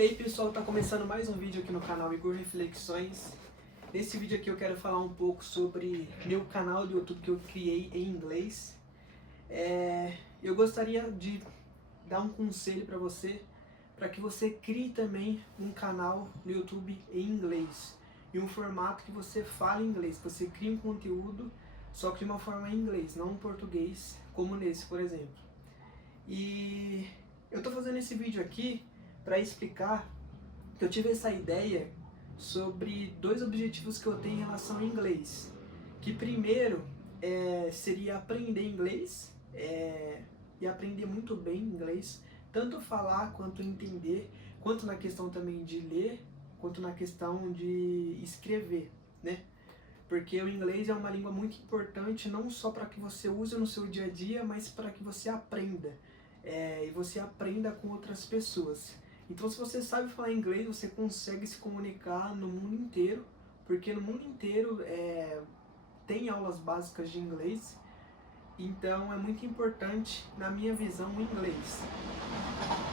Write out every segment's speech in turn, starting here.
E aí pessoal, tá começando mais um vídeo aqui no canal Igor Reflexões. Nesse vídeo aqui eu quero falar um pouco sobre meu canal do YouTube que eu criei em inglês. Eu gostaria de dar um conselho para você que você crie também um canal no YouTube em inglês, em um formato que você fale inglês, que você crie um conteúdo só que de uma forma em inglês, não em português, como nesse, por exemplo. E eu tô fazendo esse vídeo aqui para explicar que eu tive essa ideia sobre dois objetivos que eu tenho em relação ao inglês. Que primeiro seria aprender inglês e aprender muito bem inglês, tanto falar quanto entender, quanto na questão também de ler, quanto na questão de escrever, né? Porque o inglês é uma língua muito importante, não só para que você use no seu dia a dia, mas para que você aprenda. E você aprenda com outras pessoas. Então, se você sabe falar inglês, você consegue se comunicar no mundo inteiro, porque no mundo inteiro tem aulas básicas de inglês. Então, é muito importante, na minha visão, o inglês.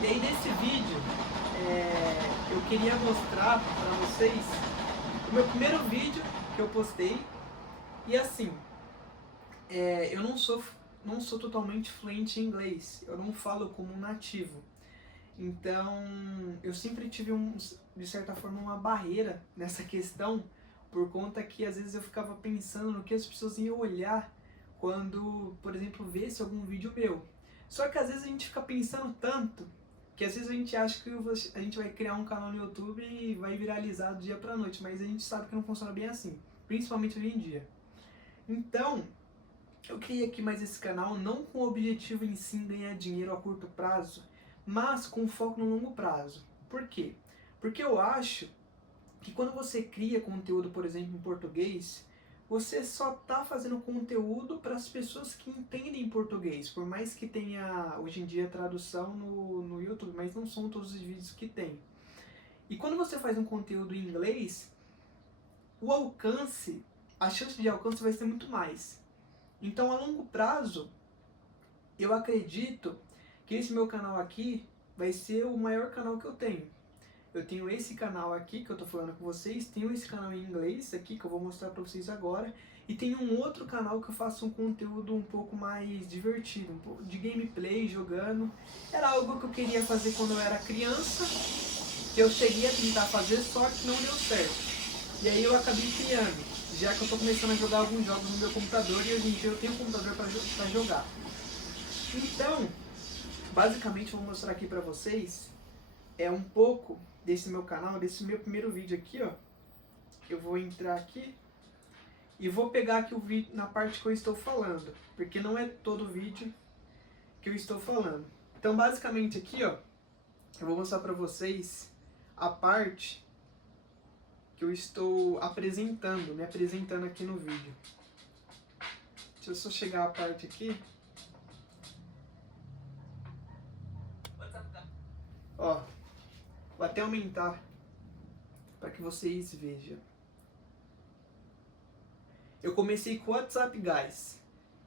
E aí, nesse vídeo, eu queria mostrar para vocês o meu primeiro vídeo que eu postei. E assim, eu não sou totalmente fluente em inglês, eu não falo como um nativo. Então, eu sempre tive, de certa forma, uma barreira nessa questão, por conta que às vezes eu ficava pensando no que as pessoas iam olhar quando, por exemplo, visse algum vídeo meu. Só que às vezes a gente fica pensando tanto, que às vezes a gente acha que a gente vai criar um canal no YouTube e vai viralizar do dia pra noite, mas a gente sabe que não funciona bem assim, principalmente hoje em dia. Então, eu criei aqui mais esse canal não com o objetivo em si ganhar dinheiro a curto prazo, mas com foco no longo prazo. Por quê? Porque eu acho que quando você cria conteúdo, por exemplo, em português, você só está fazendo conteúdo para as pessoas que entendem português, por mais que tenha hoje em dia tradução no YouTube, mas não são todos os vídeos que tem. E quando você faz um conteúdo em inglês, o alcance, a chance de alcance vai ser muito mais. Então, a longo prazo, eu acredito que esse meu canal aqui vai ser o maior canal que eu tenho. Eu tenho esse canal aqui que eu tô falando com vocês, tenho esse canal em inglês aqui que eu vou mostrar pra vocês agora, e tenho um outro canal que eu faço um conteúdo um pouco mais divertido, um pouco de gameplay, jogando. Era algo que eu queria fazer quando eu era criança, que eu cheguei a tentar fazer, só que não deu certo. E aí eu acabei criando, já que eu tô começando a jogar alguns jogos no meu computador, e hoje em dia eu tenho um computador para jogar. Então, basicamente eu vou mostrar aqui pra vocês um pouco desse meu canal, desse meu primeiro vídeo aqui, ó. Eu vou entrar aqui e vou pegar aqui o vídeo na parte que eu estou falando, porque não é todo o vídeo que eu estou falando. Então, basicamente aqui, ó, eu vou mostrar pra vocês a parte que eu estou apresentando, me apresentando aqui no vídeo. Deixa eu só chegar a parte aqui. Ó, vou até aumentar para que vocês vejam. Eu comecei com WhatsApp, guys.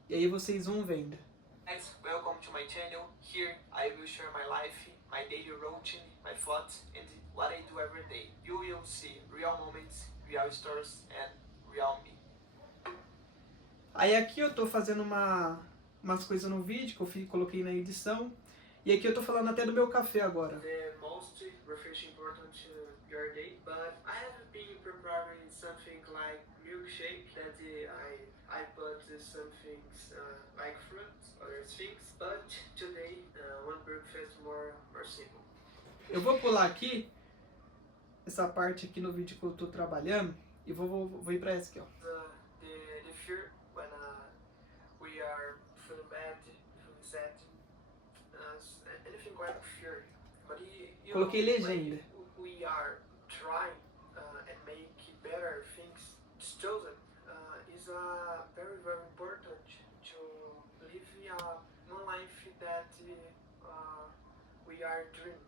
E aí vocês vão vendo. Guys, welcome to my channel. Here I will share my life, my daily routine, my thoughts and what I do every day. You will see real moments, real stories and real me. Aí aqui eu tô fazendo umas coisas no vídeo que eu coloquei na edição. E aqui eu tô falando até do meu café agora. The most refreshing important to your day, but I have been preparing something like milkshake that I put some things like fruits, other things, but today one breakfast more simple. Eu vou pular aqui essa parte aqui no vídeo que eu tô trabalhando e vou ir pra essa aqui, ó. The fear when we are feeling bad, feeling sad. Coloquei legenda. We are trying and make better things. Chosen is very important to live one life that we are dreaming.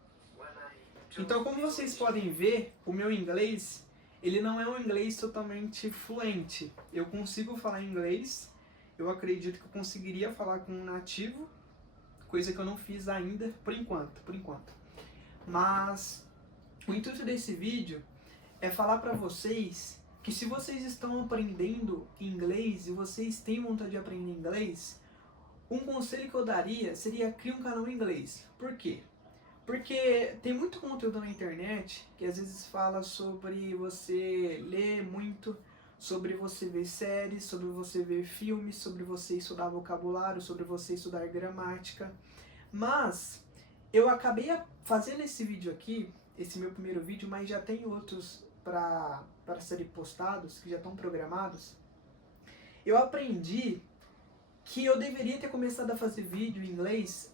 Então, como vocês podem ver, o meu inglês, ele não é um inglês totalmente fluente. Eu consigo falar inglês, eu acredito que eu conseguiria falar com um nativo, coisa que eu não fiz ainda, por enquanto. Mas O intuito desse vídeo é falar para vocês que se vocês estão aprendendo inglês e vocês têm vontade de aprender inglês, um conselho que eu daria seria criar um canal em inglês. Por quê? Porque tem muito conteúdo na internet que às vezes fala sobre você ler muito, sobre você ver séries, sobre você ver filmes, sobre você estudar vocabulário, sobre você estudar gramática. Mas eu acabei fazendo esse vídeo aqui, esse meu primeiro vídeo, mas já tem outros para serem postados, que já estão programados. Eu aprendi que eu deveria ter começado a fazer vídeo em inglês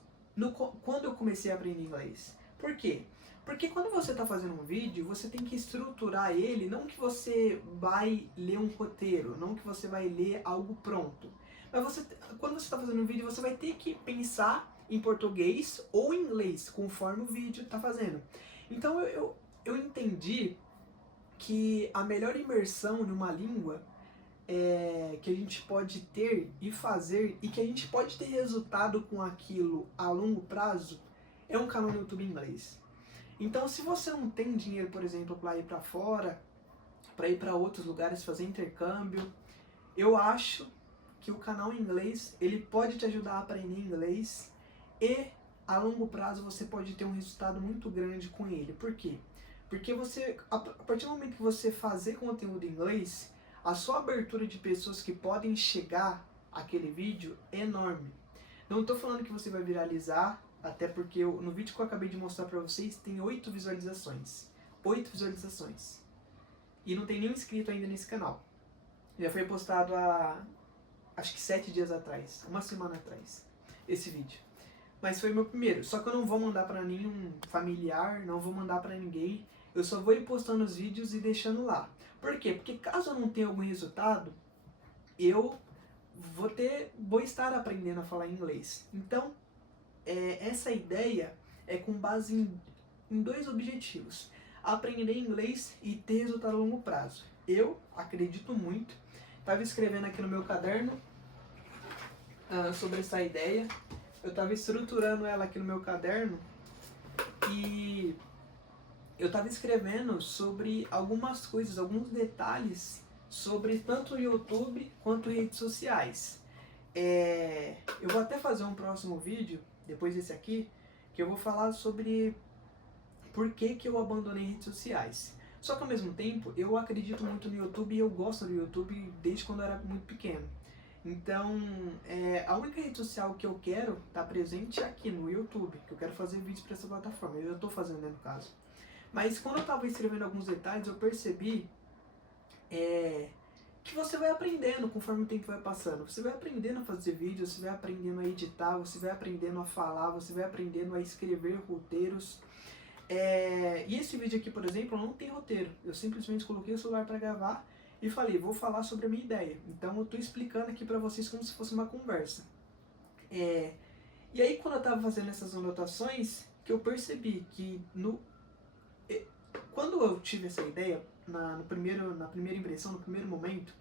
quando eu comecei a aprender inglês. Por quê? Porque quando você está fazendo um vídeo, você tem que estruturar ele, não que você vai ler um roteiro, não que você vai ler algo pronto. Mas quando você está fazendo um vídeo, você vai ter que pensar em português ou em inglês, conforme o vídeo está fazendo. Então eu entendi que a melhor imersão numa língua que a gente pode ter e fazer e que a gente pode ter resultado com aquilo a longo prazo é um canal no YouTube em inglês. Então, se você não tem dinheiro, por exemplo, para ir para fora, para ir para outros lugares fazer intercâmbio, eu acho que o canal em inglês ele pode te ajudar a aprender inglês e a longo prazo você pode ter um resultado muito grande com ele. Por quê? Porque a partir do momento que você fazer conteúdo em inglês, a sua abertura de pessoas que podem chegar àquele vídeo é enorme. Não estou falando que você vai viralizar, até porque no vídeo que eu acabei de mostrar para vocês tem 8 visualizações. 8 visualizações. E não tem nenhum inscrito ainda nesse canal. Já foi postado há, acho que 7 dias atrás, uma semana atrás, esse vídeo. Mas foi meu primeiro, só que eu não vou mandar para nenhum familiar, não vou mandar para ninguém. Eu só vou ir postando os vídeos e deixando lá. Por quê? Porque caso eu não tenha algum resultado, eu vou estar aprendendo a falar inglês. Então, essa ideia é com base em 2 objetivos. Aprender inglês e ter resultado a longo prazo. Eu acredito muito. Estava escrevendo aqui no meu caderno sobre essa ideia. Eu estava estruturando ela aqui no meu caderno e eu estava escrevendo sobre algumas coisas, alguns detalhes sobre tanto o YouTube quanto redes sociais. Eu vou até fazer um próximo vídeo, depois desse aqui, que eu vou falar sobre por que eu abandonei redes sociais. Só que ao mesmo tempo, eu acredito muito no YouTube e eu gosto do YouTube desde quando eu era muito pequeno. Então, a única rede social que eu quero estar presente é aqui no YouTube, que eu quero fazer vídeos para essa plataforma. Eu já estou fazendo, né, no caso. Mas quando eu estava escrevendo alguns detalhes, eu percebi que você vai aprendendo conforme o tempo vai passando. Você vai aprendendo a fazer vídeos, você vai aprendendo a editar, você vai aprendendo a falar, você vai aprendendo a escrever roteiros. E esse vídeo aqui, por exemplo, não tem roteiro. Eu simplesmente coloquei o celular para gravar e falei, vou falar sobre a minha ideia. Então eu estou explicando aqui para vocês como se fosse uma conversa. E aí quando eu estava fazendo essas anotações, que eu percebi que quando eu tive essa ideia, na primeira impressão, no primeiro momento,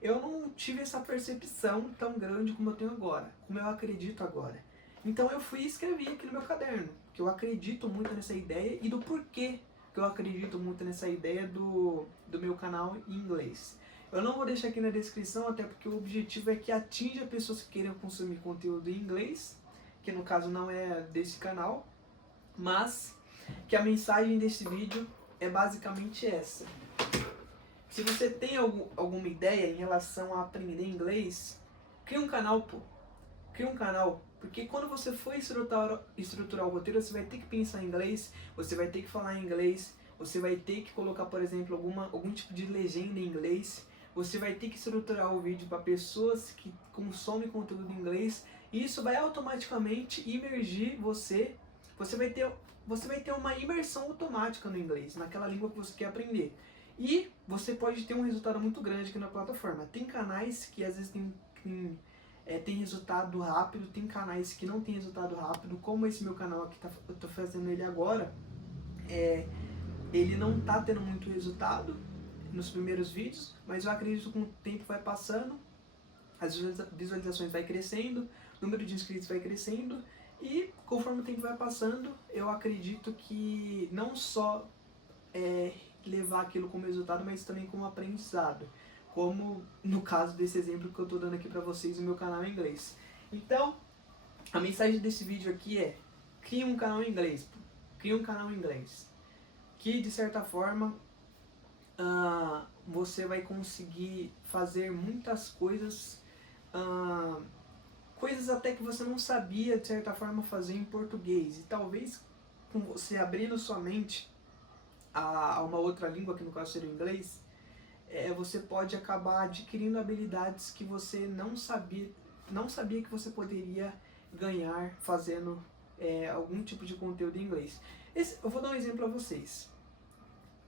eu não tive essa percepção tão grande como eu tenho agora, como eu acredito agora. Então eu fui e escrevi aqui no meu caderno, que eu acredito muito nessa ideia e do porquê que eu acredito muito nessa ideia do meu canal em inglês. Eu não vou deixar aqui na descrição, até porque o objetivo é que atinja pessoas que queiram consumir conteúdo em inglês, que no caso não é desse canal, mas que a mensagem desse vídeo é basicamente essa. Se você tem alguma ideia em relação a aprender inglês, cria um canal, pô. Cria um canal. Porque quando você for estruturar o roteiro, você vai ter que pensar em inglês, você vai ter que falar em inglês, você vai ter que colocar, por exemplo, algum tipo de legenda em inglês, você vai ter que estruturar o vídeo para pessoas que consomem conteúdo em inglês, e isso vai automaticamente imergir você. Você vai ter uma imersão automática no inglês, naquela língua que você quer aprender. E você pode ter um resultado muito grande aqui na plataforma. Tem canais que às vezes tem resultado rápido, tem canais que não tem resultado rápido, como esse meu canal aqui, eu tô fazendo ele agora. Ele não tá tendo muito resultado nos primeiros vídeos, mas eu acredito que com o tempo vai passando, as visualizações vai crescendo, o número de inscritos vai crescendo, e conforme o tempo vai passando, eu acredito que não só levar aquilo como resultado, mas também como aprendizado. Como no caso desse exemplo que eu estou dando aqui para vocês no meu canal em inglês. Então, a mensagem desse vídeo aqui é: crie um canal em inglês. Crie um canal em inglês. Que de certa forma você vai conseguir fazer muitas coisas, coisas até que você não sabia de certa forma fazer em português. E talvez com você abrindo sua mente a uma outra língua, que no caso seria o inglês, você pode acabar adquirindo habilidades que você não sabia que você poderia ganhar fazendo algum tipo de conteúdo em inglês. Eu vou dar um exemplo a vocês.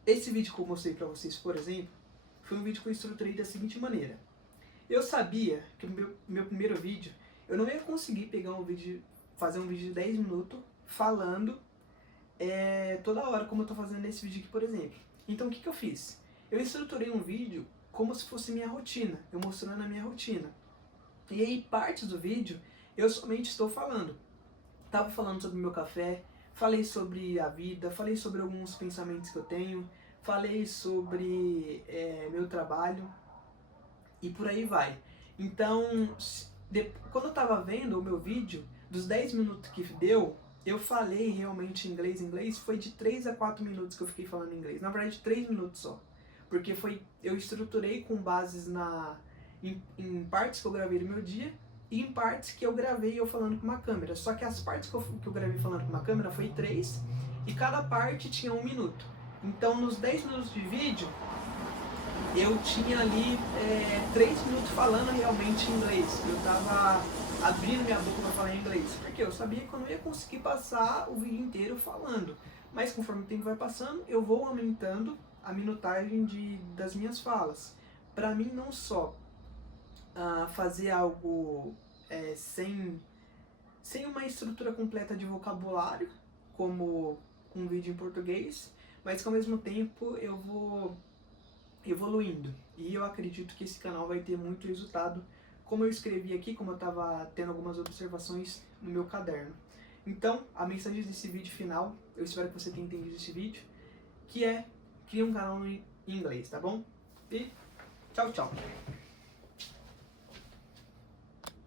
Esse vídeo que eu mostrei para vocês, por exemplo, foi um vídeo que eu estruturei da seguinte maneira. Eu sabia que no meu primeiro vídeo eu não ia conseguir pegar fazer um vídeo de 10 minutos falando toda hora, como eu estou fazendo nesse vídeo aqui, por exemplo. Então o que eu fiz? Eu estruturei um vídeo como se fosse minha rotina, eu mostrando a minha rotina. E aí, partes do vídeo, eu somente estou falando. Estava falando sobre o meu café, falei sobre a vida, falei sobre alguns pensamentos que eu tenho, falei sobre meu trabalho e por aí vai. Então, quando eu estava vendo o meu vídeo, dos 10 minutos que deu, eu falei realmente inglês foi de 3 a 4 minutos que eu fiquei falando inglês. Na verdade, 3 minutos só. Porque eu estruturei com bases em partes que eu gravei no meu dia e em partes que eu gravei eu falando com uma câmera. Só que as partes que eu gravei falando com uma câmera foi 3 e cada parte tinha 1 minuto. Então, nos 10 minutos de vídeo, eu tinha ali 3 minutos falando realmente inglês. Eu estava abrindo minha boca para falar em inglês, porque eu sabia que eu não ia conseguir passar o vídeo inteiro falando. Mas conforme o tempo vai passando, eu vou aumentando a minutagem das minhas falas. Para mim, não só fazer algo sem uma estrutura completa de vocabulário, como um vídeo em português, mas que ao mesmo tempo eu vou evoluindo. E eu acredito que esse canal vai ter muito resultado, como eu escrevi aqui, como eu estava tendo algumas observações no meu caderno. Então, a mensagem desse vídeo final, eu espero que você tenha entendido esse vídeo, que é: crie um canal em inglês, tá bom? E tchau, tchau!